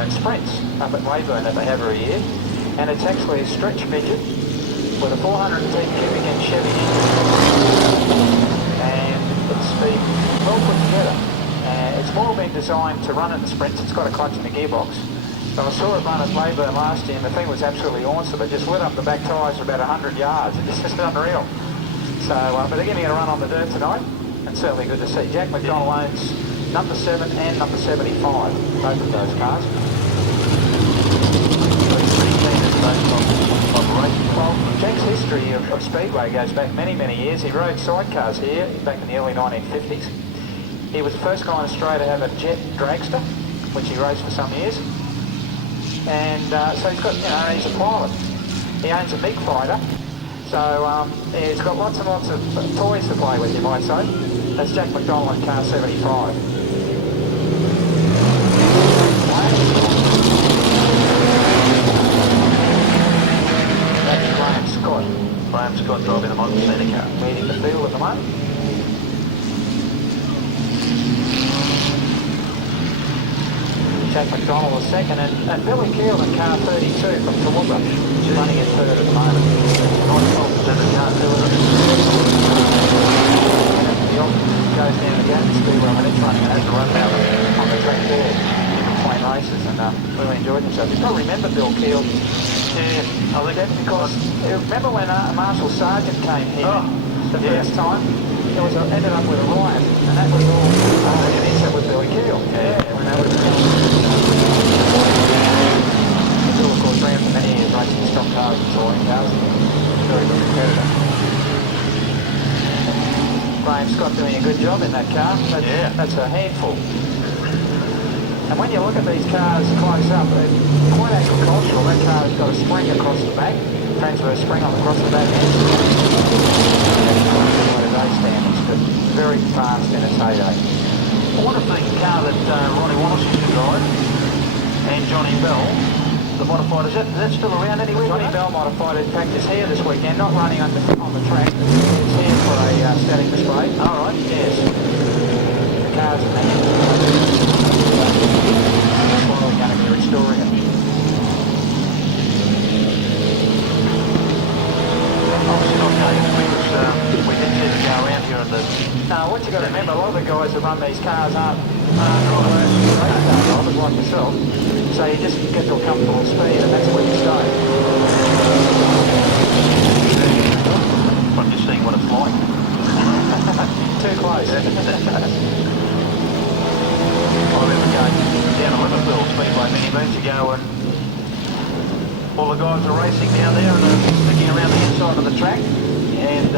Weyburn Sprints up at Weyburn that they have every year, and it's actually a stretch midget with a 410 cubic inch Chevy engine, and it's been well put together. It's more been designed to run in the sprints. It's got a clutch and a gearbox. So I saw it run at Weyburn last year, and the thing was absolutely awesome. It just lit up the back tyres for about 100 yards. It's just unreal. So, but they're giving it a run on the dirt tonight, and certainly good to see. Jack McDonald owns number 7 and number 75, both of those cars. Well, Jack's history of Speedway goes back many, many years. He rode sidecars here back in the early 1950s. He was the first guy in Australia to have a jet dragster, which he raced for some years. And so he's got, he's a pilot. He owns a big fighter. So he's got lots and lots of toys to play with, you might say. That's Jack McDonald in car 75. That's Graham Scott. Graham Scott driving the Model Centre car. Leading the field at the moment. Jack McDonald was second, and Billy Keel in car 32 from Toowoomba, running in third at the moment. Nice officer in car 2, isn't it? The op goes down the gap speedway when it's running, and has to run down on the track there between races, and really enjoyed themselves. You probably remember Bill Keel. Yeah, I think that's because, remember when Marshall Sargent came here the first time? It was ended up with a riot, and that was all an incident with Billy Keel. Yeah, when that was Bill, of course, ran for many years racing stock cars and touring cars. Very good competitor. Graham Scott doing a good job in that car. That's a handful. And when you look at these cars close up, they're quite agricultural. That car has got a spring across the back, transverse spring across the back end. Standards, but very fast in its heyday. I wonder if the car that Ronnie Wallace used to drive and Johnny Bell, the modified, is that still around anywhere? Johnny Bell modified, in fact, is here this weekend, not running on the track. It's here for a static display. All right, yes. The car's in there. That's why we're going to be restoring it. Obviously not going because we did see the car around here in the... Now, what you got to remember, a lot of the guys that run these cars aren't race car drivers like myself, so you just get to a comfortable speed and that's where you stay. I'm just seeing what it's like. Too close. I remember going down to Liverpool Speedway many moons ago and all the guys are racing down there and they're sticking around the inside of the track, and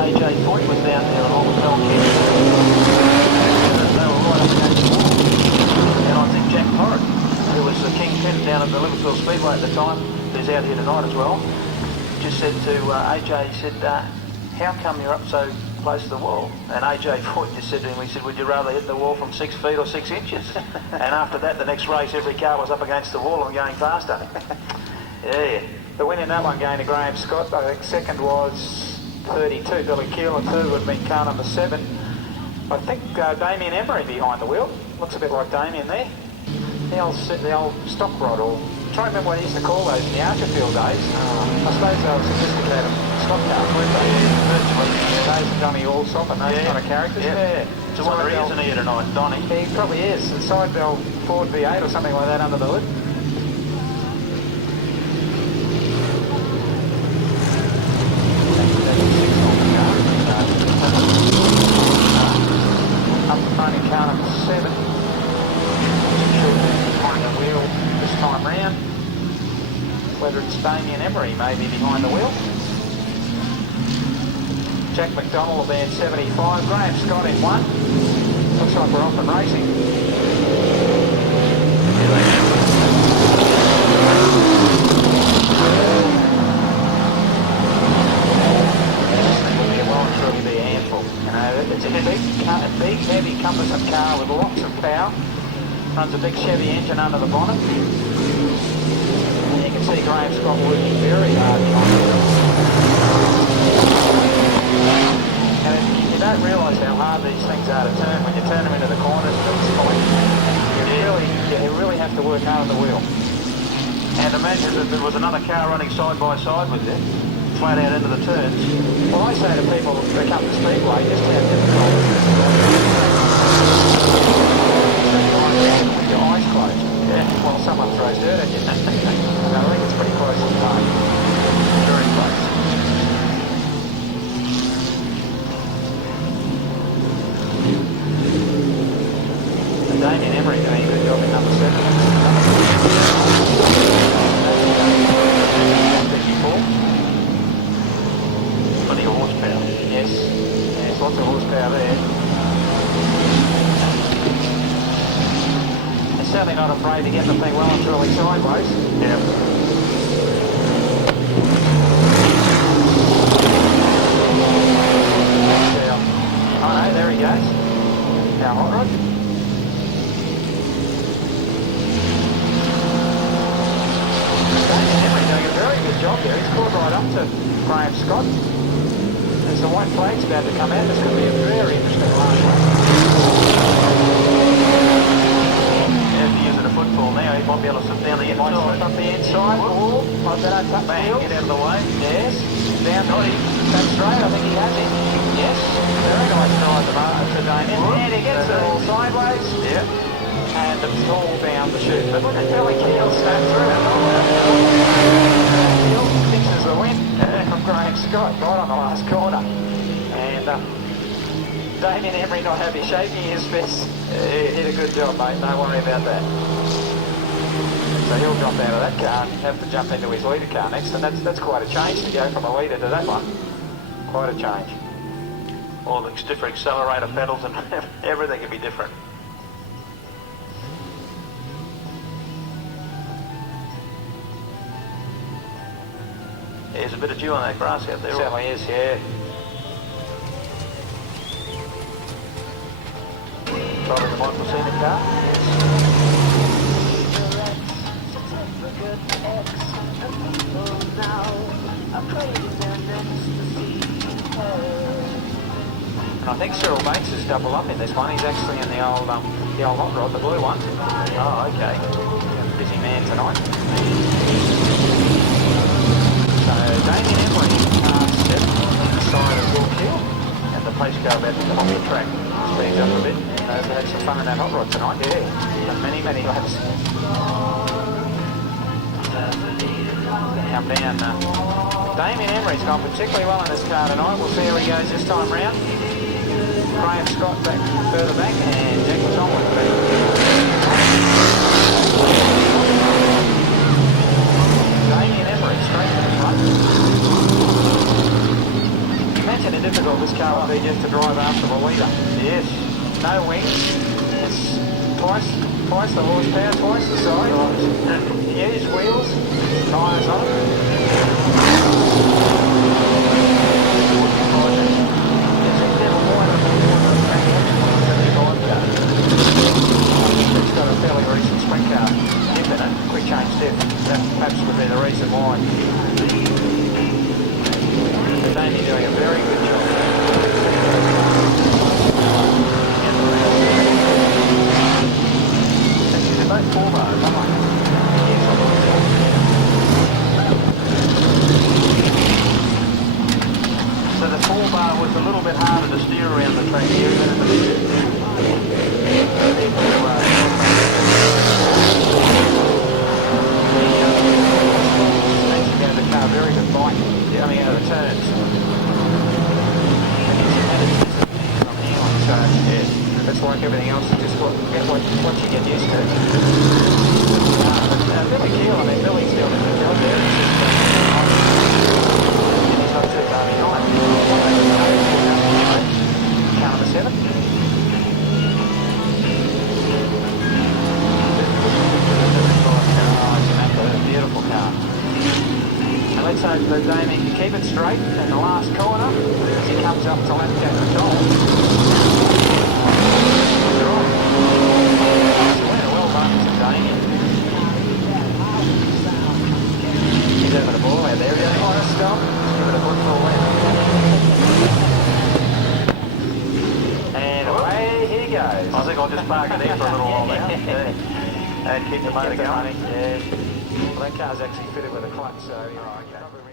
AJ Foyt was down there and all the Bell kids. They were right up against the wall. And I think Jack Torrett, who was the kingpin down at the Liverpool Speedway at the time, who's out here tonight as well, just said to AJ, he said, how come you're up so close to the wall? And AJ Foyt just said to him, he said, would you rather hit the wall from 6 feet or 6 inches? And after that, the next race, every car was up against the wall and going faster. Yeah. The winner in that one going to Graham Scott. I think second was 32. Billy Keel, and third would have been car number 7. I think Damien Emery behind the wheel. Looks a bit like Damien there. The old stock rod, or I'm trying to remember what he used to call those in the Archerfield days. I suppose they were sophisticated stock cars, weren't they? Days of Johnny Allsop and those kind of characters. Yeah. So what isn't he tonight, Donnie? He probably is. And side bell Ford V8 or something like that under the hood. Up the front in car number 7. Behind the wheel this time round. Whether it's Damien Emery maybe behind the wheel. Jack McDonald will be in 75. Graham Scott in 1. Looks like we're off and racing. Be a handful. It's a big, heavy, cumbersome car with lots of power. Runs a big Chevy engine under the bonnet. And you can see Graham Scott working very hard behind the wheel. And you don't realise how hard these things are to turn when you turn them into the corners at this point. You really really have to work hard on the wheel. And imagine that there was another car running side by side with you, flat out into the turns. Well, I say to people that come to Speedway, just how difficult it is with your eyes closed. Yeah. While someone throws dirt at you. I think it's pretty close to the mark. Very close. And Damien Emery doing a good job in number 7. 54. Plenty of horsepower. Yes. Yes, lots of horsepower there. They're certainly not afraid to get the thing well and truly sideways. Yeah. Oh no, there he goes. Our hot rod. Damien Emery doing a very good job there. He's caught right up to Graham Scott. As the white flag's about to come out, this could be a very interesting last one. If he uses a football now, he might be able to slip down the Might inside. slip up the inside. Oh, like that up Bang, get out of the way. Yes. Down got him. That's straight, I think he has him. Yes. Very nice drive to Damien. And he gets it all sideways. Yeah. And it's all down the chute. But look at Billy Keel snap through it. Keel fixes the win from Graham Scott right on the last corner. And Damien Emery not happy, shaking his fist. He did a good job, mate. Don't worry about that. So he'll drop out of that car and have to jump into his leader car next. And that's quite a change to go from a leader to that one. Quite a change. All the different accelerator pedals and everything can be different. There's a bit of dew on that grass out there. Certainly is, yeah. Driving the Michael Senna car. And I think Cyril Bates is double up in this one. He's actually in the old hot rod, the blue one. Oh, okay. Busy man tonight. So Damien Emery set on the side of Will Keel, and the pace car about to come off the track. Speeds up a bit. They've had some fun in that hot rod tonight, yeah. And many laps. Come down. Damien Emery's gone particularly well in this car tonight. We'll see how he goes this time round. Graham Scott back further back, and Jack Tomlin back. Damien Emery straight to the front. Imagine how difficult this car will be just to drive after the leader. Yes. No wings. It's twice the horsepower, twice the size. Huge wheels, tyres on it. It's got a fairly recent sprint car dip in it, quick change dip. That perhaps would be the reason why. But Damien doing a very good job. They're both 4 bars, aren't they? Yes, I believe so. So the 4-bar was a little bit harder to steer around the track here than in the big. The car very good bite coming out of the turns. So yeah, that's like everything else, just what you get used to. Billy Keel, I mean, Billy's doing a good job there. He's not too far behind. Car number 7. Beautiful car. And let's hope that Damien can keep it straight in the last corner as he comes up to lap gap control. Well done to Damien. He's having a ball out there. He's on a stop. Give it a football in. And away he goes. I think I'll just park it there for a little while now. Yeah. And keep the motor Get the going. money, yeah. Well, that car's actually fitted with a clutch, so you know, probably